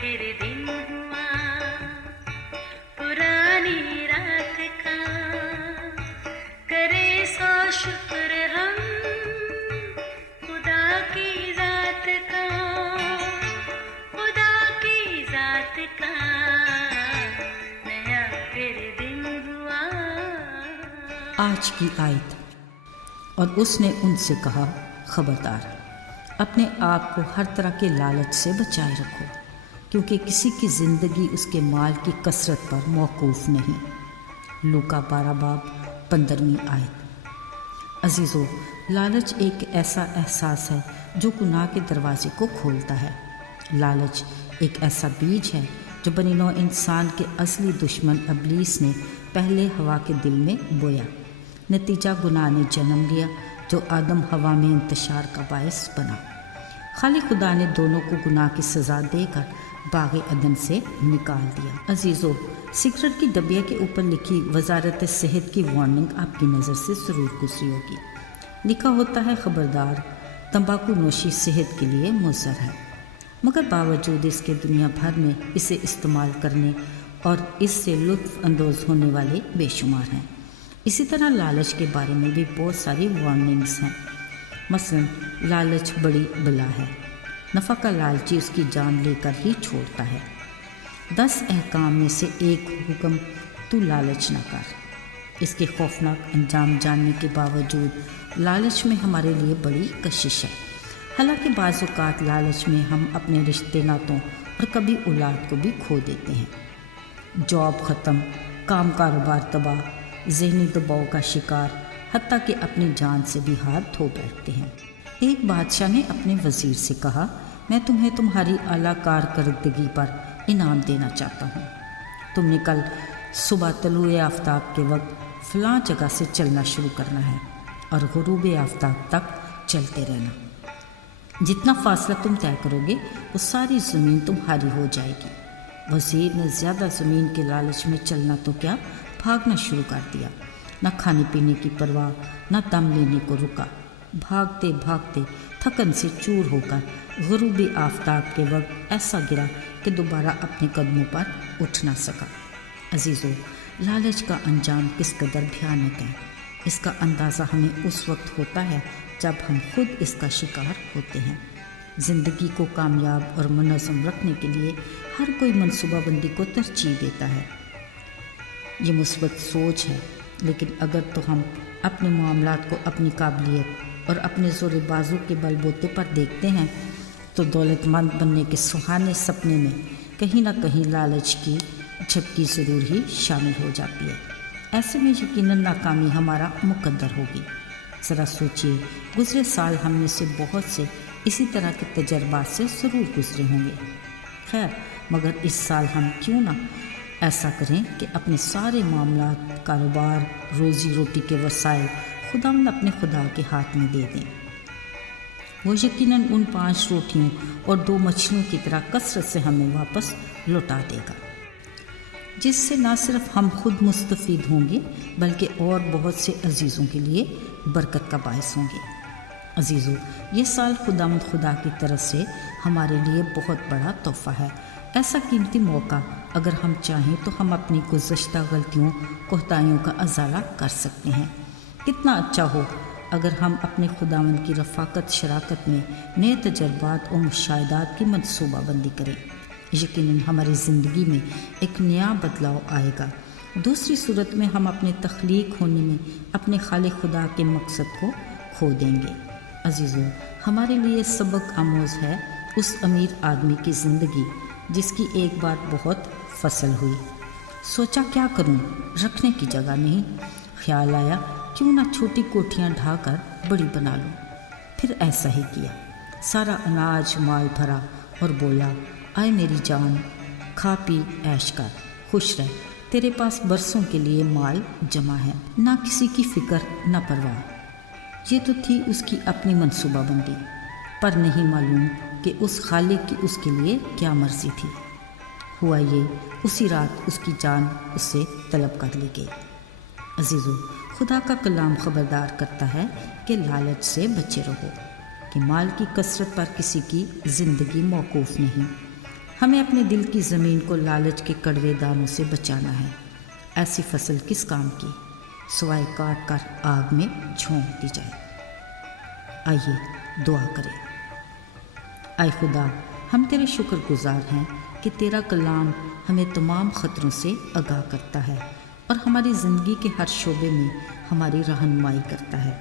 फिर दिन हुआ पुरानी रात का, करे सो शुक्र हम खुदा की जात का, खुदा की जात का, नया फिर दिन हुआ। आज की आयत। और उसने उनसे कहा, खबरदार, अपने आप को हर तरह के लालच से बचाए रखो, क्योंकि किसी की ज़िंदगी उसके माल की कसरत पर मौकूफ़ नहीं। लूका 12 बाब 15वीं आयत। अजीज़ों, लालच एक ऐसा एहसास है जो गुनाह के दरवाजे को खोलता है। लालच एक ऐसा बीज है जो बनी नौ इंसान के असली दुश्मन इब्लीस ने पहले हवा के दिल में बोया। नतीजा गुनाह ने जन्म लिया जो आदम हवा में इंतशार का बायस बना। खाली खुदा ने दोनों को गुनाह की सज़ा देकर बाग़ अदन से निकाल दिया। अजीज़ों, सिगरेट की डब्बिया के ऊपर लिखी वजारत सेहत की वार्निंग आपकी नज़र से ज़रूर गुजरी होगी। लिखा होता है, खबरदार, तंबाकू नोशी सेहत के लिए मुज़र है। मगर बावजूद इसके दुनिया भर में इसे इस्तेमाल करने और इससे लुत्फ़ अंदोज़ होने वाले बेशुमार हैं। इसी तरह लालच के बारे में भी बहुत सारी वार्निंग्स हैं। मसलन, लालच बड़ी बला है, नफ़ा का लालची उसकी जान लेकर ही छोड़ता है। 10 अहकाम में से एक हुक्म, तू लालच न कर। इसके खौफनाक अंजाम जानने के बावजूद लालच में हमारे लिए बड़ी कशिश है। हालांकि बाज़ औक़ात लालच में हम अपने रिश्ते नातों और कभी औलाद को भी खो देते हैं। जॉब ख़त्म, काम कारोबार तबाह, ज़हनी दबाव का शिकार, हत्ता कि अपनी जान से भी हाथ धो बैठते हैं। एक बादशाह ने अपने वज़ीर से कहा, मैं तुम्हें तुम्हारी आला कारकर्दगी पर इनाम देना चाहता हूँ। तुमने कल सुबह तलुए आफ्ताब के वक्त फ़लाँ जगह से चलना शुरू करना है और ग़ुरूब आफ्ताब तक चलते रहना। जितना फ़ासला तुम तय करोगे वो सारी ज़मीन तुम्हारी हो जाएगी। वज़ीर ने ज़्यादा ज़मीन के लालच में चलना तो क्या, भागना शुरू कर दिया। न खाने पीने की परवाह, न दम लेने को रुका। भागते भागते थकन से चूर होकर ग़ुरूब आफ्ताब के वक्त ऐसा गिरा कि दोबारा अपने कदमों पर उठ ना सका। अजीज़ों, लालच का अंजाम किस कदर भयानक है, इसका अंदाज़ा हमें उस वक्त होता है जब हम खुद इसका शिकार होते हैं। ज़िंदगी को कामयाब और मुनज़्ज़म रखने के लिए हर कोई मनसूबाबंदी को तरजीह देता है। ये मुस्बत सोच है, लेकिन अगर तो हम अपने मामलात को अपनी काबिलियत और अपने ज़ोर बाजू के बलबूते पर देखते हैं तो दौलतमंद बनने के सुहाने सपने में कहीं ना कहीं लालच की झपकी ज़रूर ही शामिल हो जाती है। ऐसे में यकीनन नाकामी हमारा मुकद्दर होगी। ज़रा सोचिए, गुज़रे साल हम में से बहुत से इसी तरह के तजर्बात से ज़रूर गुज़रे होंगे। खैर, मगर इस साल हम क्यों ना ऐसा करें कि अपने सारे मामलात, कारोबार, रोज़ी रोटी के वसाइल खुदावंद अपने खुदा के हाथ में दे दें। वो यकीनन उन 5 रोटियों और 2 मछलियों की तरह कसरत से हमें वापस लौटा देगा, जिससे ना सिर्फ हम खुद मुस्तफ़ीद होंगे बल्कि और बहुत से अजीज़ों के लिए बरकत का बायस होंगे। अजीज़ों, ये साल खुदावंद खुदा की तरफ से हमारे लिए बहुत बड़ा तोहफ़ा है। ऐसा कीमती मौका, अगर हम चाहें तो हम अपनी गुज़श्ता गलतियों, कोताहियों का अज़ाला कर सकते हैं। कितना अच्छा हो अगर हम अपने खुदावंद की रफ़ाकत शराकत में नए तजर्बात और मुशाहिदात की मनसूबाबंदी करें। यकीनन हमारी ज़िंदगी में एक नया बदलाव आएगा। दूसरी सूरत में हम अपने तख्लीक होने में अपने खालिक खुदा के मकसद को खो देंगे। अजीज़ों, हमारे लिए सबक आमोज़ है उस अमीर आदमी की ज़िंदगी जिसकी एक बार बहुत फसल हुई। सोचा क्या करूं, रखने की जगह नहीं। ख्याल आया क्यों ना छोटी कोठियां ढाकर बड़ी बना लूं। फिर ऐसा ही किया। सारा अनाज माल भरा और बोला, आए मेरी जान, खा पी ऐश कर, खुश रह। तेरे पास बरसों के लिए माल जमा है, ना किसी की फ़िक्र ना परवाह। ये तो थी उसकी अपनी मनसूबाबंदी, पर नहीं मालूम कि उस खालिक की उसके लिए क्या मर्ज़ी थी। हुआ ये, उसी रात उसकी जान उससे तलब कर ली गई। अजीज़ों, खुदा का कलाम ख़बरदार करता है कि लालच से बचे रहो, कि माल की कसरत पर किसी की ज़िंदगी मौकूफ़ नहीं। ہمیں اپنے دل کی زمین کو لالچ کے کڑوے دانوں سے بچانا ہے۔ ایسی فصل کس کام کی سوائے کاٹ کر آگ میں جھونک دی جائے۔ آئیے دعا کریں۔ اے خدا، ہم تیرے شکر گزار ہیں کہ تیرا کلام ہمیں تمام خطروں سے آگاہ کرتا ہے اور ہماری زندگی کے ہر شعبے میں ہماری رہنمائی کرتا ہے۔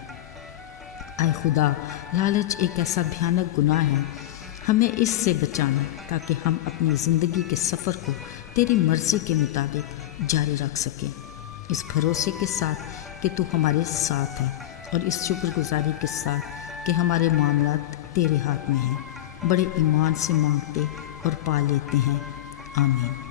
اے خدا، لالچ ایک ایسا بھیانک گناہ ہے، ہمیں اس سے بچانا تاکہ ہم اپنی زندگی کے سفر کو تیری مرضی کے مطابق جاری رکھ سکیں، اس بھروسے کے ساتھ کہ تو ہمارے ساتھ ہے، اور اس شکر گزاری کے ساتھ کہ ہمارے معاملات تیرے ہاتھ میں ہیں۔ بڑے ایمان سے مانگتے اور پا لیتے ہیں، آمین۔